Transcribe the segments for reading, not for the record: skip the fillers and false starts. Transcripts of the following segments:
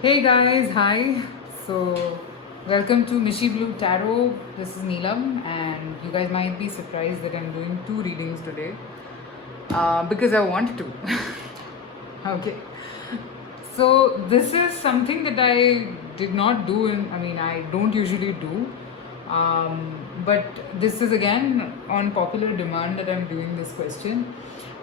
Hey guys, hi. So, welcome to Mishi Blue Tarot. This is Neelam, and you guys might be surprised that I'm doing two readings today because I want to. Okay. So, this is something that I did not do, I don't usually do. But this is again on popular demand that I'm doing this question.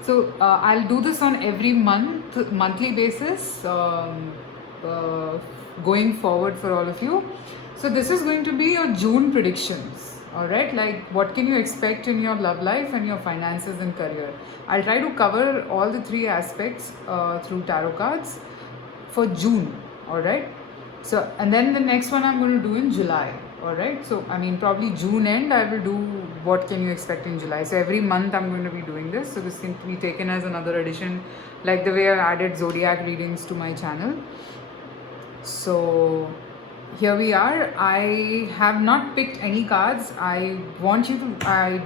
So, I'll do this on every monthly basis. Uh, Going forward for all of you. So this is going to be your June predictions. All right, like what can you expect in your love life and your finances and career. I'll try to cover all the three aspects through tarot cards for June. All right. So and then the next one I'm going to do in July. All right. So probably June end I will do what can you expect in July. So every month I'm going to be doing this. So this can be taken as another addition, like the way I've added zodiac readings to my channel. So here we are. I have not picked any cards. I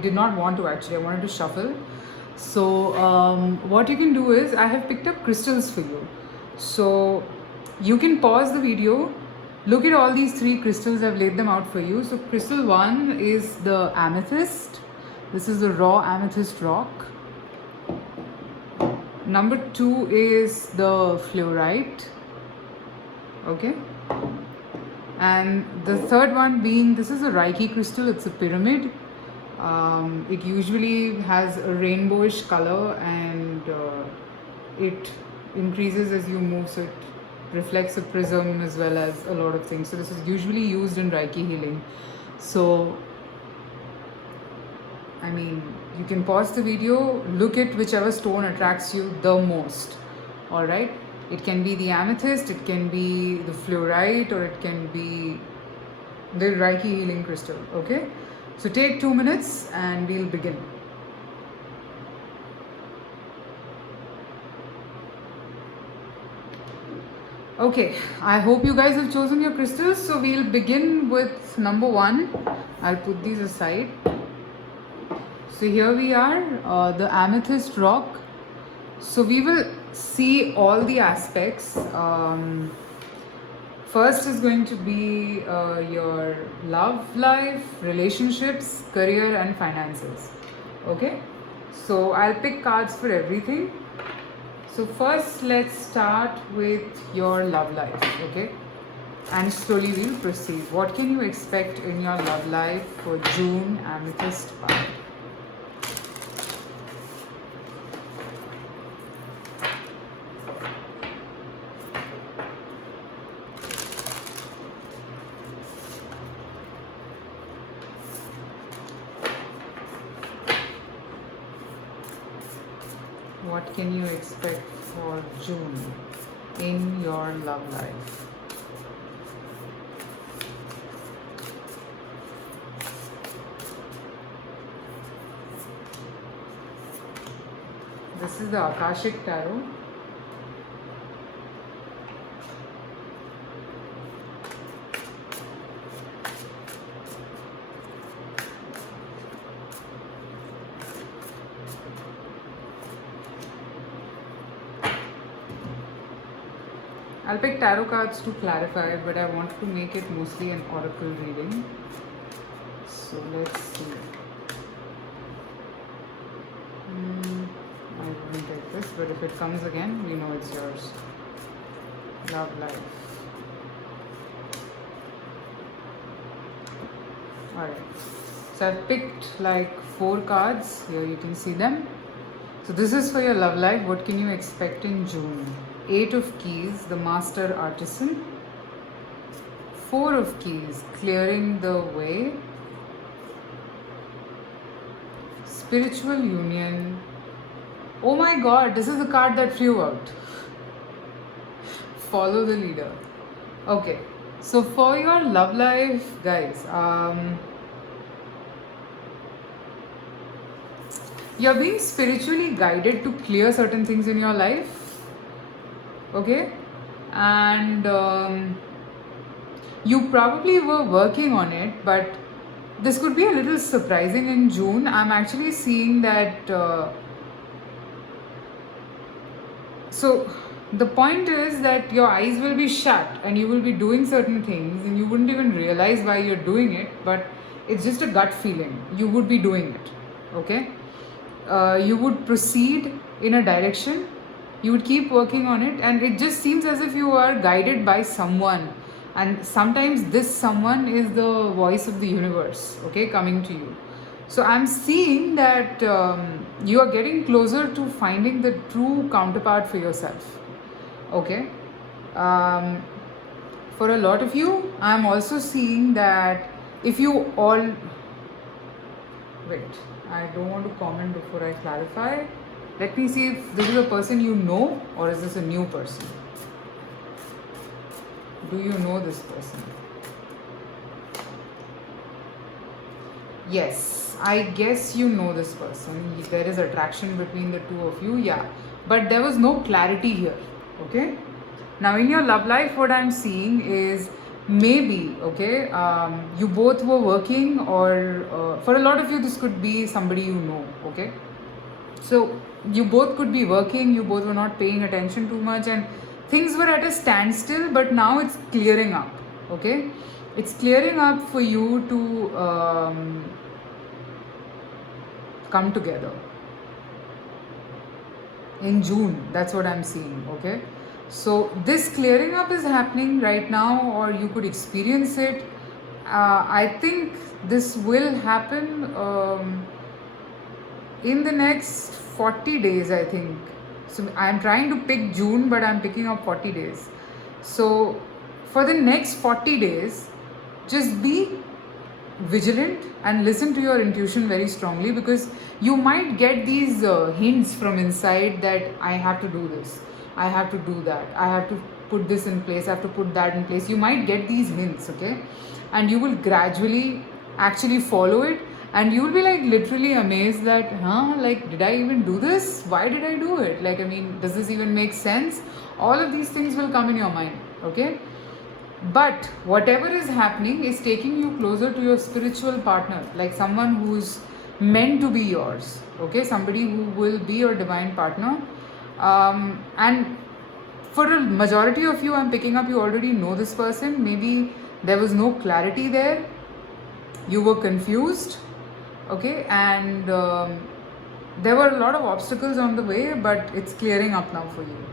did not want to actually. I wanted to shuffle. So what you can do is I have picked up crystals for you. So you can pause the video. Look at all these three crystals. I've laid them out for you. So crystal 1 is the amethyst. This is the raw amethyst rock. Number 2 is the fluorite. Okay, and the third one being, this is a Reiki crystal. It's a pyramid. It usually has a rainbowish color, and it increases as you move, so it reflects a prism as well as a lot of things. So this is usually used in Reiki healing. So you can pause the video, look at whichever stone attracts you the most. All right, it can be the amethyst, it can be the fluorite, or it can be the Reiki healing crystal. Okay, so take 2 minutes and we'll begin. Okay, I hope you guys have chosen your crystals. So we'll begin with number 1. I'll put these aside. So here we are, the amethyst rock. So we will see all the aspects. First is going to be your love life, relationships, career, and finances. Okay, so I'll pick cards for everything. So first, let's start with your love life. Okay, and slowly we'll proceed. What can you expect in your love life for June, amethyst card? What can you expect for June in your love life? This is the Akashic Tarot. I'll pick tarot cards to clarify, but I want to make it mostly an oracle reading. So let's see. I wouldn't take this, but if it comes again, we know it's yours. Love life. Alright. So I've picked like 4 cards. Here you can see them. So this is for your love life. What can you expect in June? 8 of Keys, the Master Artisan. 4 of Keys, clearing the way. Spiritual Union. Oh my god, this is the card that flew out. Follow the leader. Okay, so for your love life, guys, you're being spiritually guided to clear certain things in your life. Okay, and you probably were working on it, but this could be a little surprising in June. I'm actually seeing that so The point is that your eyes will be shut and you will be doing certain things and you wouldn't even realize why you're doing it, but it's just a gut feeling. You would be doing it, okay? You would proceed in a direction, you would keep working on it, and it just seems as if you are guided by someone. And sometimes this someone is the voice of the universe, okay, coming to you. So I'm seeing that you are getting closer to finding the true counterpart for yourself. Okay. Um, for a lot of you, I'm also seeing that if you all. Wait, I don't want to comment before I clarify. Let me see if this is a person you know or is this a new person. Do you know this person? Yes, I guess you know this person. There is attraction between the two of you, yeah. But there was no clarity here, okay? Now, in your love life, what I'm seeing is maybe, okay, you both were working, or for a lot of you, this could be somebody you know, okay? So, you both could be working, you both were not paying attention too much, and things were at a standstill, but now it's clearing up, okay? It's clearing up for you to come together in June. That's what I'm seeing, okay? So this clearing up is happening right now, or you could experience it. I think this will happen in the next 40 days, I think. So I'm trying to pick June, but I'm picking up 40 days. So for the next 40 days, just be vigilant and listen to your intuition very strongly, because you might get these hints from inside that I have to do this, I have to do that, I have to put this in place, I have to put that in place. You might get these hints, okay? And you will gradually actually follow it, and you will be like literally amazed that, like, did I even do this? Why did I do it? Like, I mean, does this even make sense? All of these things will come in your mind, okay? But whatever is happening is taking you closer to your spiritual partner, like someone who's meant to be yours, okay? Somebody who will be your divine partner. And for a majority of you, I'm picking up, you already know this person. Maybe there was no clarity there, you were confused, okay? And there were a lot of obstacles on the way, but it's clearing up now for you,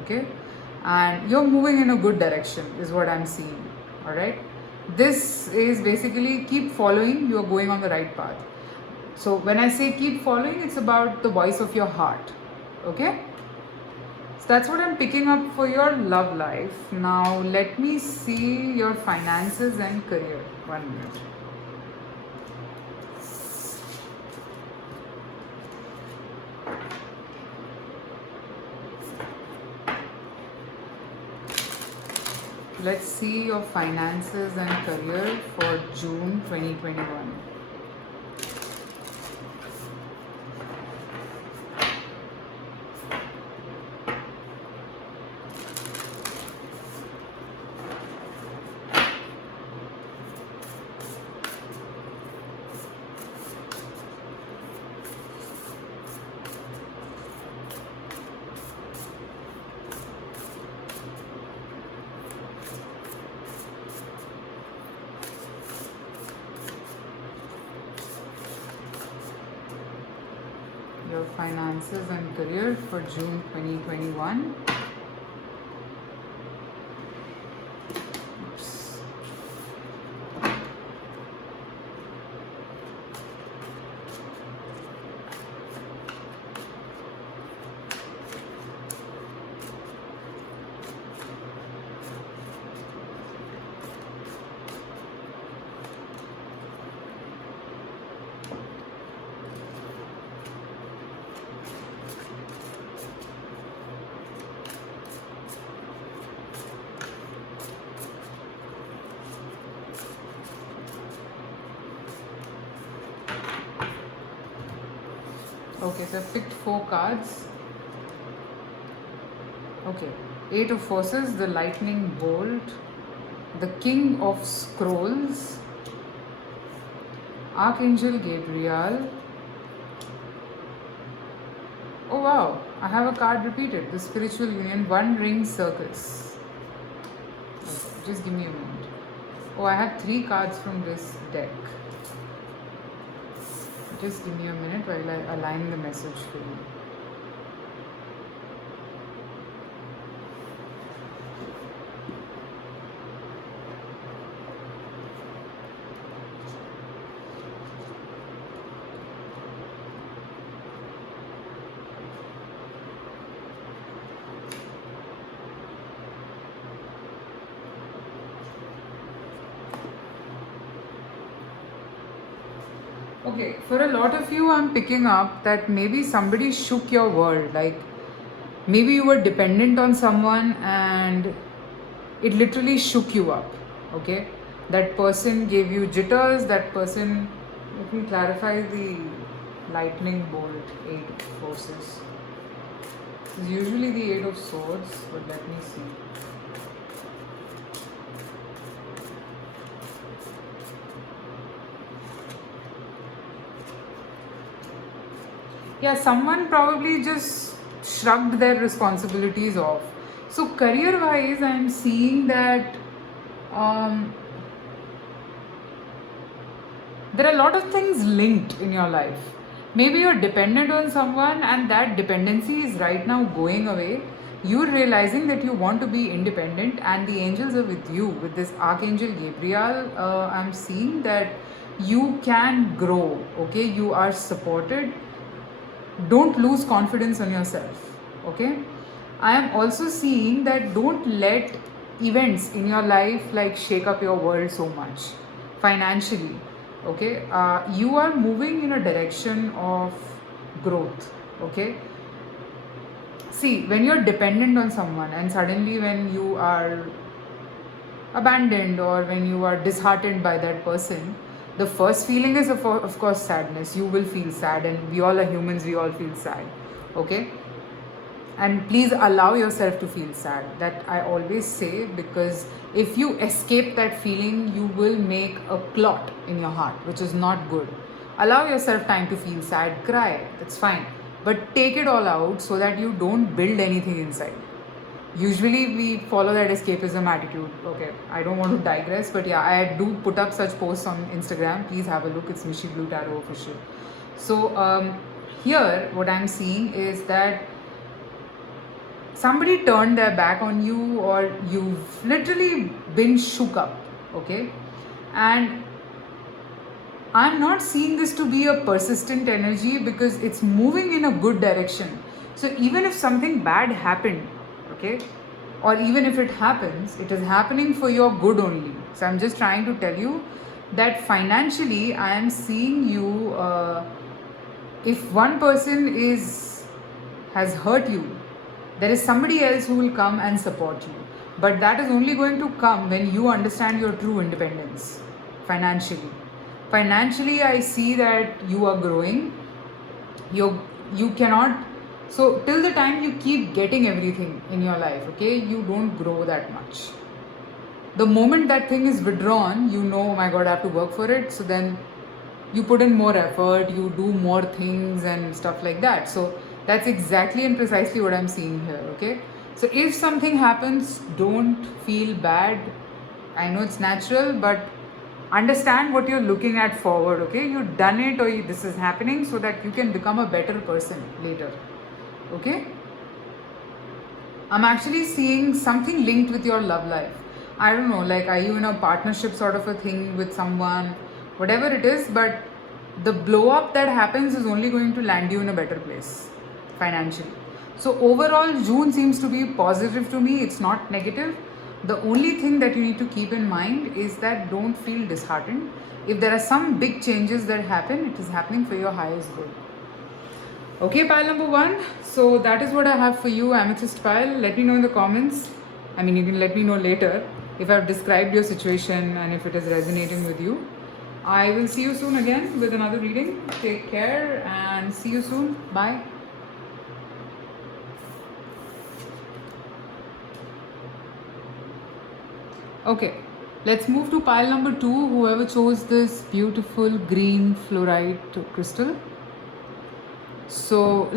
okay? And you're moving in a good direction is what I'm seeing. All right, this is basically keep following, you're going on the right path. So when I say keep following, it's about the voice of your heart, okay? So that's what I'm picking up for your love life. Now let me see your finances and career. 1 minute. Let's see your finances and career for June 2021. Your finances and career for June 2021. Oops. Okay, so I picked 4 cards. Okay, 8 of Forces, the Lightning Bolt, the King of Scrolls, Archangel Gabriel. Oh wow, I have a card repeated. The spiritual union, one ring circus. Okay, just give me a moment. Oh, I have 3 cards from this deck. Just give me a minute while I align the message for you. Okay, for a lot of you, I'm picking up that maybe somebody shook your world. Like maybe you were dependent on someone and it literally shook you up. Okay, that person gave you jitters. That person, let me clarify the lightning bolt, 8 of forces. This is usually the 8 of swords, but let me see. Yeah, someone probably just shrugged their responsibilities off. So career wise, I'm seeing that there are a lot of things linked in your life. Maybe you're dependent on someone and that dependency is right now going away. You're realizing that you want to be independent and the angels are with you. With this Archangel Gabriel, I'm seeing that you can grow, okay? You are supported. Don't lose confidence on yourself, okay? I am also seeing that don't let events in your life like shake up your world so much financially, okay? You are moving in a direction of growth, okay? See, when you're dependent on someone and suddenly when you are abandoned or when you are disheartened by that person, the first feeling is of course sadness. You will feel sad, and we all are humans, we all feel sad, okay? And please allow yourself to feel sad. That I always say, because if you escape that feeling, you will make a clot in your heart, which is not good. Allow yourself time to feel sad, cry, that's fine, but take it all out so that you don't build anything inside. Usually we follow that escapism attitude. Okay, I don't want to digress, but yeah, I do put up such posts on Instagram. Please have a look. It's Mishi Blue Tarot Official. So here what I'm seeing is that somebody turned their back on you, or you've literally been shook up, okay? And I'm not seeing this to be a persistent energy because it's moving in a good direction. So even if something bad happened, okay, or even if it happens, it is happening for your good only. So I'm just trying to tell you that financially I am seeing you, if one person has hurt you, there is somebody else who will come and support you. But that is only going to come when you understand your true independence financially. Financially, I see that you are growing. You cannot, so till the time you keep getting everything in your life, okay, you don't grow that much. The moment that thing is withdrawn, you know, oh my god, I have to work for it. So then you put in more effort, you do more things and stuff like that. So that's exactly and precisely what I'm seeing here, okay? So if something happens, don't feel bad. I know it's natural, but understand what you're looking at forward, okay? You've done it, or this is happening so that you can become a better person later, okay? I'm actually seeing something linked with your love life. I don't know, like, are you in a partnership sort of a thing with someone, whatever it is, but the blow up that happens is only going to land you in a better place financially. So overall, June seems to be positive to me. It's not negative. The only thing that you need to keep in mind is that don't feel disheartened. If there are some big changes that happen, it is happening for your highest good. Okay, pile number 1. So that is what I have for you, Amethyst pile. Let me know in the comments. I mean, you can let me know later if I've described your situation and if it is resonating with you. I will see you soon again with another reading. Take care and see you soon. Bye. Okay, let's move to pile number 2. Whoever chose this beautiful green fluorite crystal. So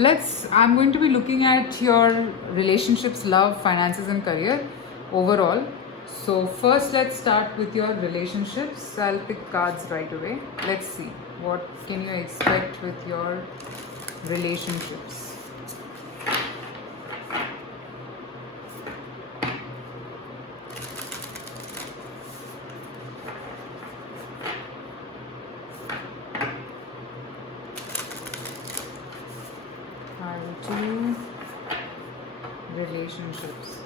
I'm going to be looking at your relationships, love, finances, and career overall. So first, let's start with your relationships. I'll pick cards right away. Let's see what can you expect with your relationships. Pile two, relationships.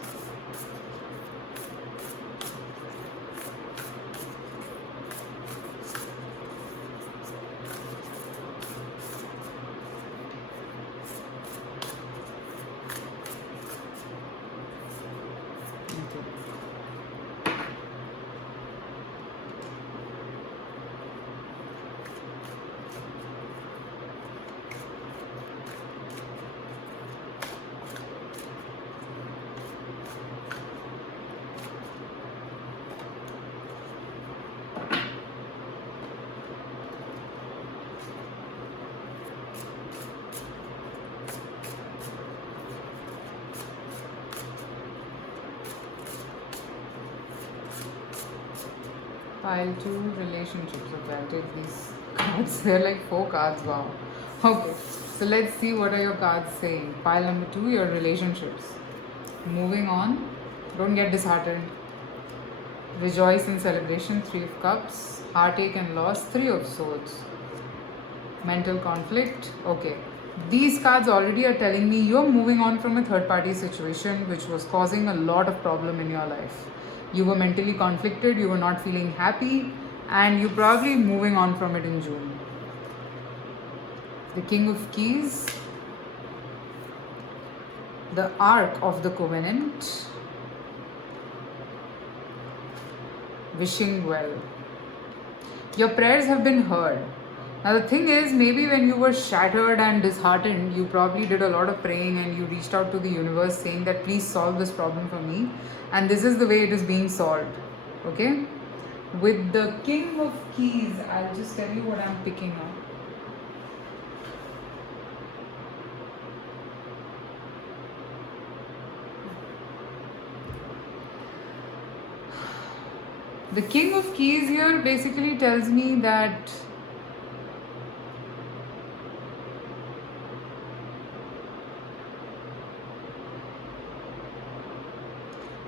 Pile two, relationships. Okay, I'll take these cards. They're like 4 cards. Wow. Okay, so let's see what are your cards saying. Pile number 2, your relationships. Moving on. Don't get disheartened. Rejoice in celebration, 3 of cups. Heartache and loss, 3 of swords. Mental conflict. Okay. These cards already are telling me you're moving on from a third party situation which was causing a lot of problem in your life. You were mentally conflicted, you were not feeling happy, and you're probably moving on from it in June. The King of Keys, the Ark of the Covenant, wishing well. Your prayers have been heard. Now the thing is, maybe when you were shattered and disheartened, you probably did a lot of praying and you reached out to the universe saying that please solve this problem for me, and this is the way it is being solved. Okay? With the King of Keys, I'll just tell you what I'm picking up. The King of Keys here basically tells me that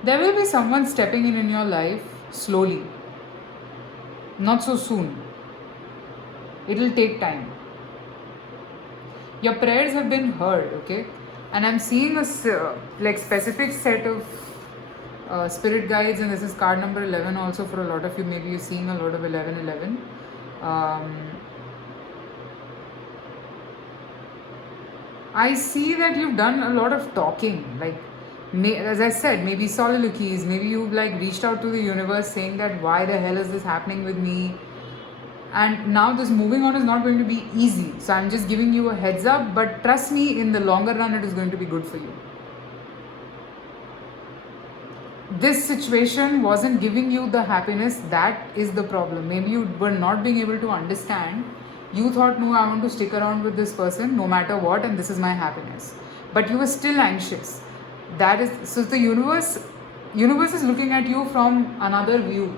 there will be someone stepping in your life slowly, not so soon. It will take time. Your prayers have been heard, okay? And I'm seeing a specific set of spirit guides, and this is card number 11 also for a lot of you. Maybe you're seeing a lot of 1111. I see that you've done a lot of talking, like as I said, maybe soliloquies, maybe you've like reached out to the universe saying that why the hell is this happening with me, and now this moving on is not going to be easy. So I'm just giving you a heads up, but trust me, in the longer run it is going to be good for you. This situation wasn't giving you the happiness, that is the problem. Maybe you were not being able to understand. You thought, no, I want to stick around with this person no matter what, and this is my happiness. But you were still anxious. That is, so the universe is looking at you from another view.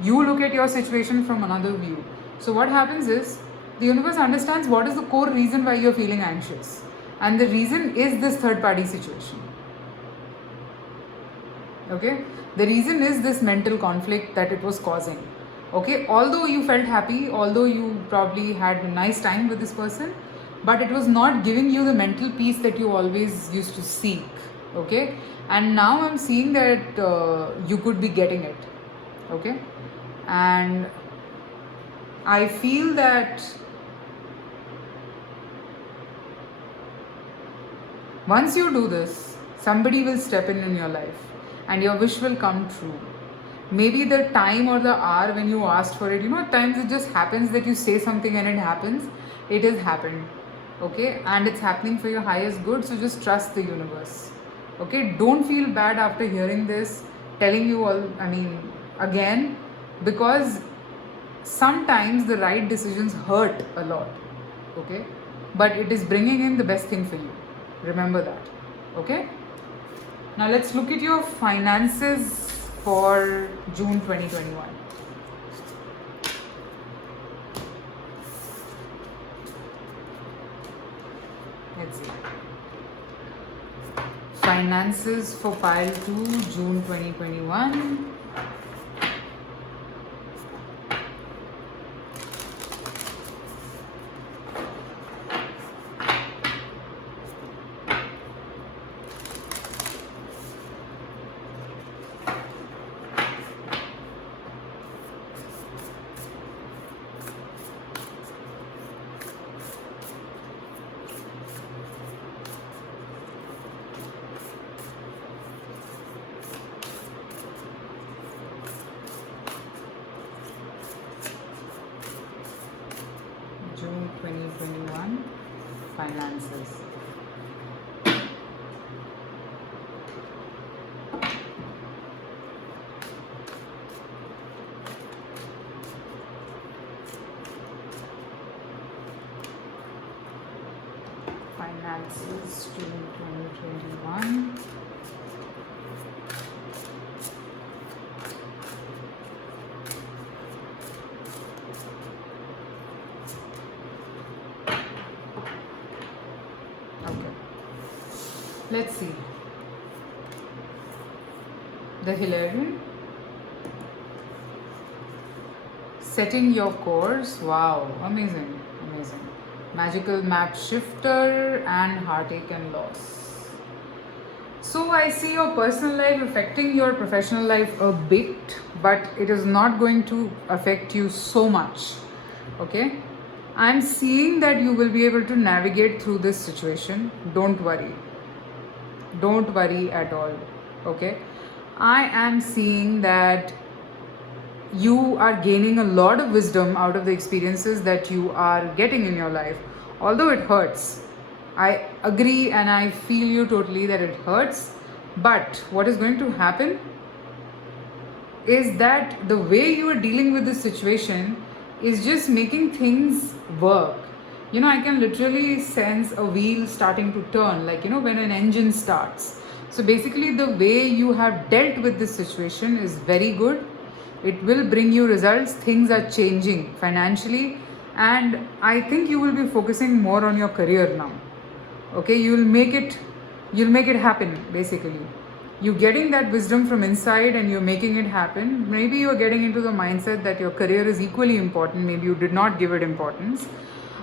You look at your situation from another view. So what happens is, the universe understands what is the core reason why you're feeling anxious. And the reason is this third party situation. Okay, the reason is this mental conflict that it was causing. Okay, although you felt happy, although you probably had a nice time with this person, but it was not giving you the mental peace that you always used to seek. Okay, and now I'm seeing that you could be getting it. Okay, and I feel that once you do this, somebody will step in your life and your wish will come true. Maybe the time or the hour when you asked for it, at times it just happens that you say something and it happens. It has happened. Okay, and it's happening for your highest good, so just trust the universe. Okay, don't feel bad after hearing this, telling you all, again, because sometimes the right decisions hurt a lot. Okay, but it is bringing in the best thing for you. Remember that. Okay? Now let's look at your finances for June 2021. Let's see. Finances for pile 2, June 2021. June 2021 finances. Finances June 2021. Let's see. The Hilarion. Setting your course. Wow, amazing, amazing. Magical map shifter and heartache and loss. So I see your personal life affecting your professional life a bit, but it is not going to affect you so much. Okay? I'm seeing that you will be able to navigate through this situation. Don't worry. Don't worry at all. Okay? I am seeing that you are gaining a lot of wisdom out of the experiences that you are getting in your life. Although it hurts. I agree and I feel you totally that it hurts. But what is going to happen is that the way you are dealing with this situation is just making things work. You know, I can literally sense a wheel starting to turn, like, you know, when an engine starts. So basically, the way you have dealt with this situation is very good. It will bring you results. Things are changing financially, and I think you will be focusing more on your career now. Okay, you'll make it happen. Basically, you're getting that wisdom from inside and you're making it happen. Maybe you're getting into the mindset that your career is equally important. Maybe you did not give it importance.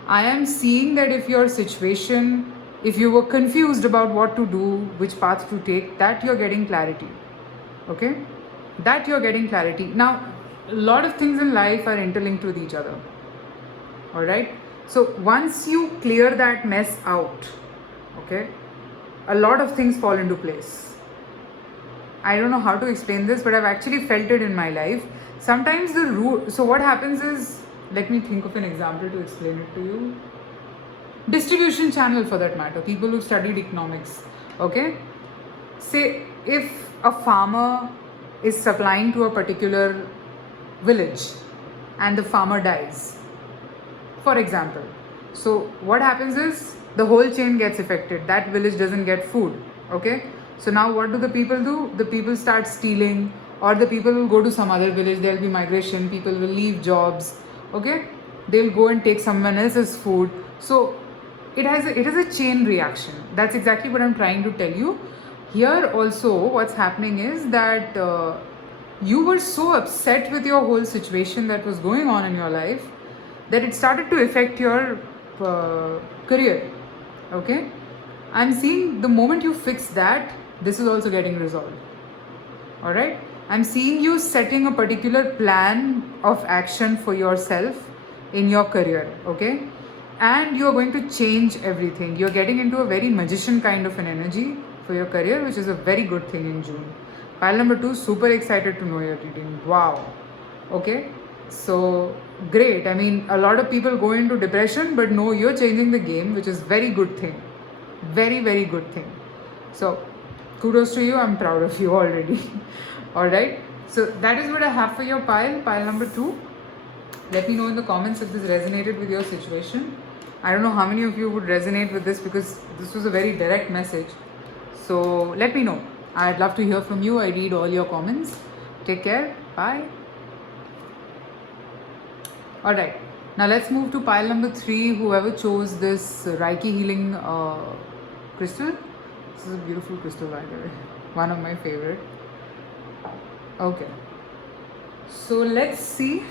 I am seeing that if your situation, if you were confused about what to do, which path to take, that you're getting clarity. Okay? That you're getting clarity. Now, a lot of things in life are interlinked with each other. Alright? So, once you clear that mess out, okay, a lot of things fall into place. I don't know how to explain this, but I've actually felt it in my life. Sometimes the root, so what happens is, let me think of an example to explain it to you. Distribution channel for that matter, people who studied economics, okay? Say if a farmer is supplying to a particular village and the farmer dies, for example. So what happens is the whole chain gets affected. That village doesn't get food, okay? So now what do? The people start stealing, or the people will go to some other village, there'll be migration, people will leave jobs, okay? They'll go and take someone else's food. So it has a chain reaction. That's exactly what I'm trying to tell you. Here also what's happening is that you were so upset with your whole situation that was going on in your life that it started to affect your career, okay? I'm seeing the moment you fix that, this is also getting resolved. Alright? I'm seeing you setting a particular plan of action for yourself in your career, okay? And you're going to change everything. You're getting into a very magician kind of an energy for your career, which is a very good thing in June. Pile number 2, super excited to know your reading. Wow. Okay? So, great. I mean, a lot of people go into depression, but no, you're changing the game, which is very good thing. Very, very good thing. So, kudos to you. I'm proud of you already. Alright? So, that is what I have for your pile number 2. Let me know in the comments if this resonated with your situation. I don't know how many of you would resonate with this because this was a very direct message. So let me know. I'd love to hear from you. I read all your comments. Take care. Bye. Alright, now let's move to pile number 3. Whoever chose this Reiki healing crystal. This is a beautiful crystal, by the way. One of my favorite. Okay. So let's see.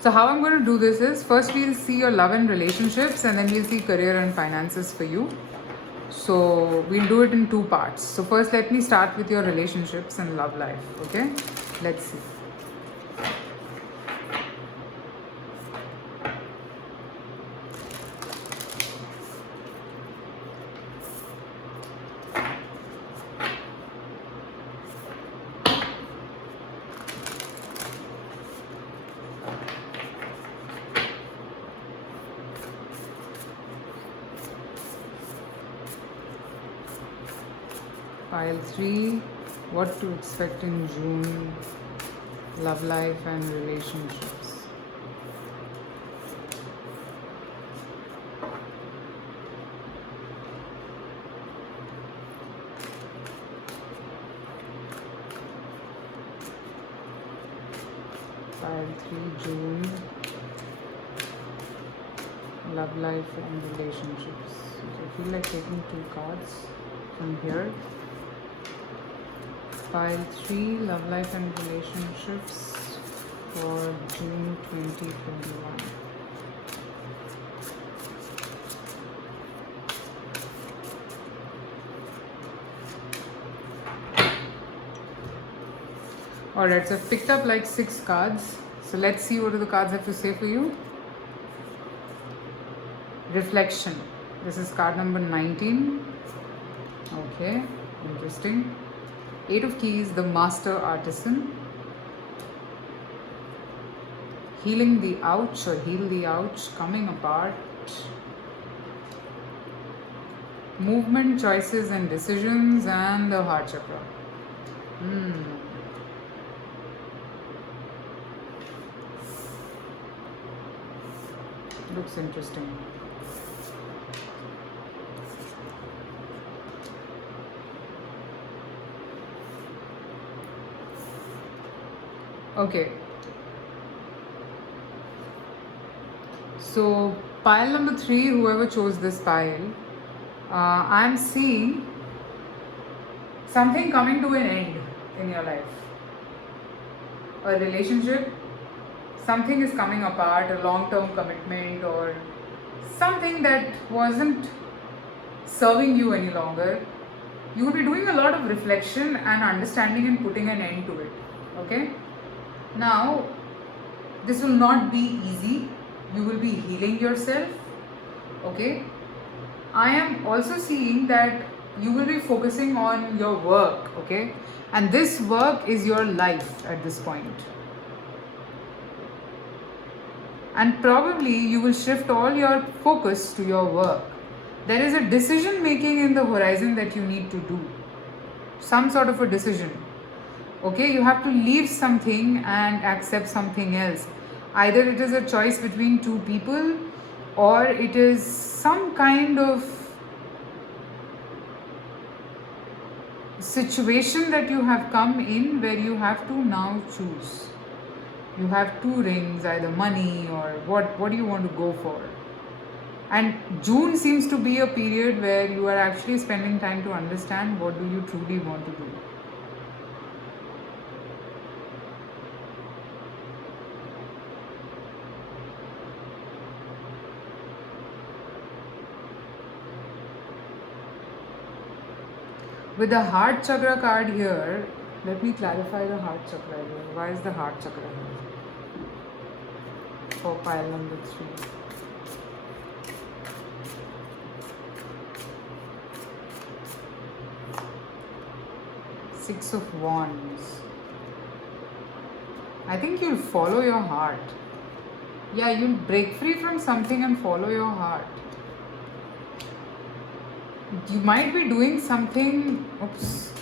So how I'm going to do this is, first we'll see your love and relationships, and then we'll see career and finances for you. So we'll do it in 2 parts. So first let me start with your relationships and love life. Okay, let's see. Pile 3, what to expect in June, love life and relationships. Pile 3, June, love life and relationships. So I feel like taking 2 cards from here. Pile 3, love life and relationships for June 2021. Alright, so I've picked up like 6 cards. So let's see what do the cards have to say for you. Reflection. This is card number 19. Okay, interesting. 8 of Keys, the Master Artisan. Healing the ouch or heal the ouch, coming apart. Movement, choices and decisions, and the Heart Chakra. Looks interesting. Okay. So pile number 3, whoever chose this pile, I'm seeing something coming to an end in your life. A relationship, something is coming apart, a long-term commitment or something that wasn't serving you any longer. You will be doing a lot of reflection and understanding and putting an end to it. Okay? Now, this will not be easy. You will be healing yourself. Okay? I am also seeing that you will be focusing on your work. Okay? And this work is your life at this point. And probably you will shift all your focus to your work. There is a decision making in the horizon that you need to do. Some sort of a decision. Okay, you have to leave something and accept something else. Either it is a choice between 2 people or it is some kind of situation that you have come in where you have to now choose. You have 2 rings, either money or what do you want to go for. And June seems to be a period where you are actually spending time to understand what do you truly want to do. With the Heart Chakra card here, let me clarify the Heart Chakra here. Why is the Heart Chakra here? For pile number 3. Six of Wands. I think you'll follow your heart. Yeah, you'll break free from something and follow your heart. You might be doing something. Oops.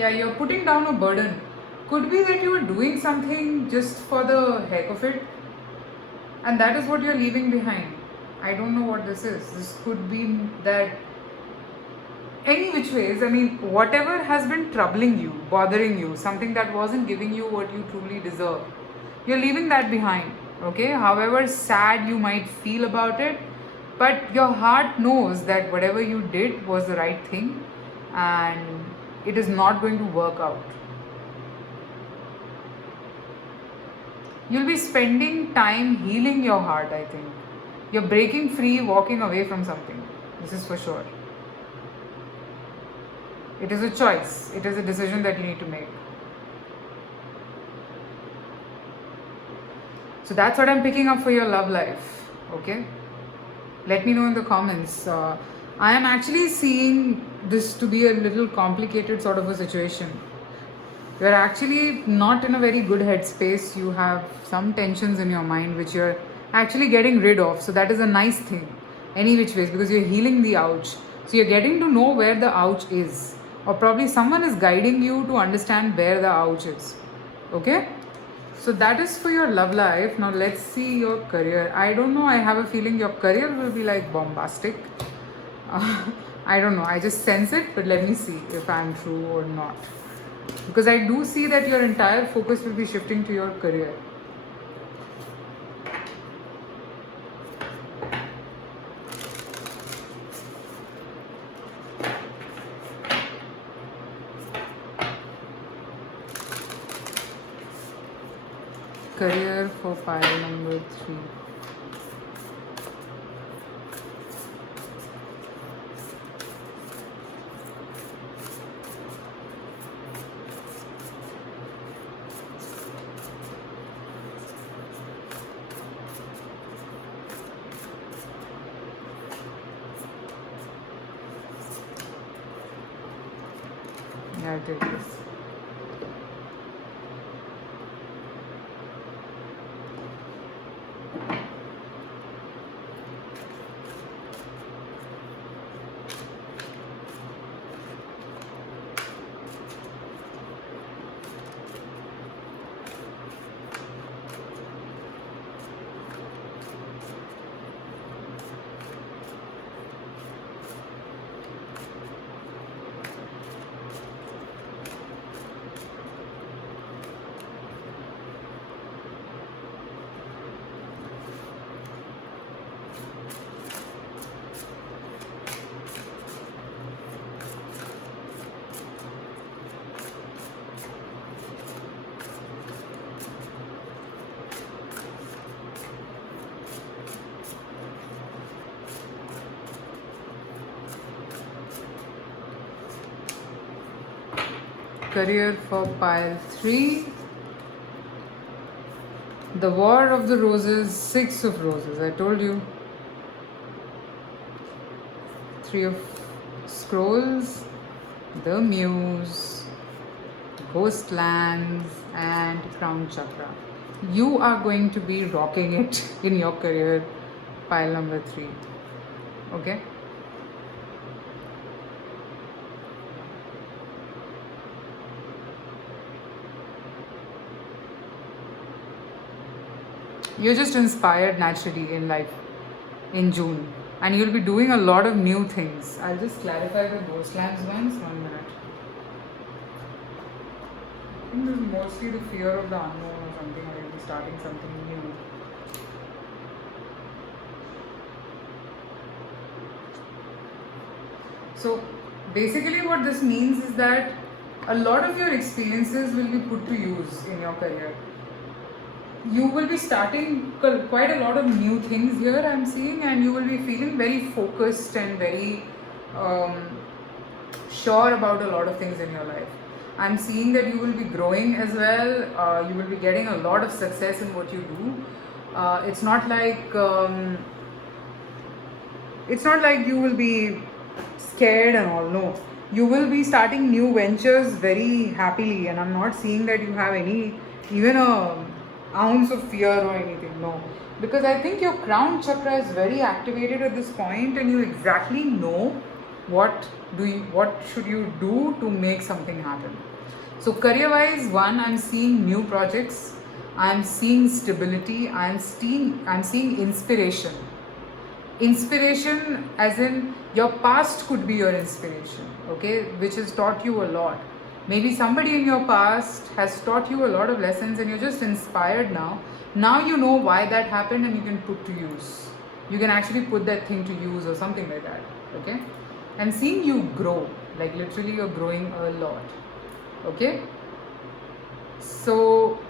Yeah, you're putting down a burden. Could be that you are doing something just for the heck of it, and that is what you're leaving behind. I don't know what this is. This could be that any which ways, I mean, whatever has been troubling you, bothering you, something that wasn't giving you what you truly deserve, you're leaving that behind. Okay, however sad you might feel about it, but your heart knows that whatever you did was the right thing, and it is not going to work out. You'll be spending time healing your heart, I think. You're breaking free, walking away from something. This is for sure. It is a choice, it is a decision that you need to make. So that's what I'm picking up for your love life. Okay? Let me know in the comments. I am actually seeing this to be a little complicated sort of a situation. You're actually not in a very good headspace. You have some tensions in your mind which you're actually getting rid of. So that is a nice thing, any which ways, because you're healing the ouch. So you're getting to know where the ouch is, or probably someone is guiding you to understand where the ouch is. Okay? So that is for your love life. Now let's see your career. I don't know. I have a feeling your career will be like bombastic. I don't know. I just sense it, but let me see if I'm true or not. Because I do see that your entire focus will be shifting to your career. Career for pile number 3. Yeah, I'll take this. Career for pile 3. The War of the Roses, 6 of Roses. I told you. 3 of Scrolls, the Muse, Ghostlands, and Crown Chakra. You are going to be rocking it in your career, pile number 3. Okay? You're just inspired naturally in life in June, and you'll be doing a lot of new things. I'll just clarify the Ghostlands ones. 1 minute. I think this is mostly the fear of the unknown or something, or you'll be starting something new. So basically what this means is that a lot of your experiences will be put to use in your career. You will be starting quite a lot of new things here, I'm seeing, and you will be feeling very focused and very sure about a lot of things in your life. I'm seeing that you will be growing as well. You will be getting a lot of success in what you do. It's not like you will be scared and all. No, you will be starting new ventures very happily, and I'm not seeing that you have even a ounce of fear or anything. No, because I think your crown chakra is very activated at this point, and you exactly know what should you do to make something happen. So career wise, one, I'm seeing new projects, I'm seeing stability, I'm seeing inspiration. Inspiration as in your past could be your inspiration, okay, which has taught you a lot. Maybe somebody in your past has taught you a lot of lessons and you're just inspired now you know why that happened and you can put to use. You can actually put that thing to use or something like that, okay. I'm seeing you grow, like literally you're growing a lot, okay. So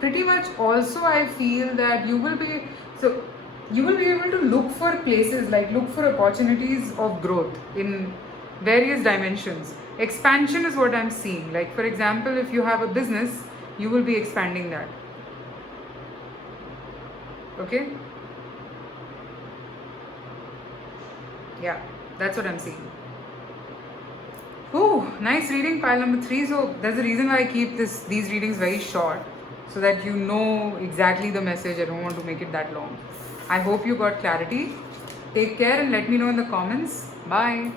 pretty much also I feel that you will be, so you will be able to look for places, like look for opportunities of growth in various dimensions. Expansion is what I'm seeing. Like for example, if you have a business, you will be expanding that, okay. Yeah, that's what I'm seeing. Oh, nice reading, pile number 3. So there's a reason why I keep these readings very short, so that you know exactly the message. I don't want to make it that long. I hope you got clarity. Take care and let me know in the comments. Bye.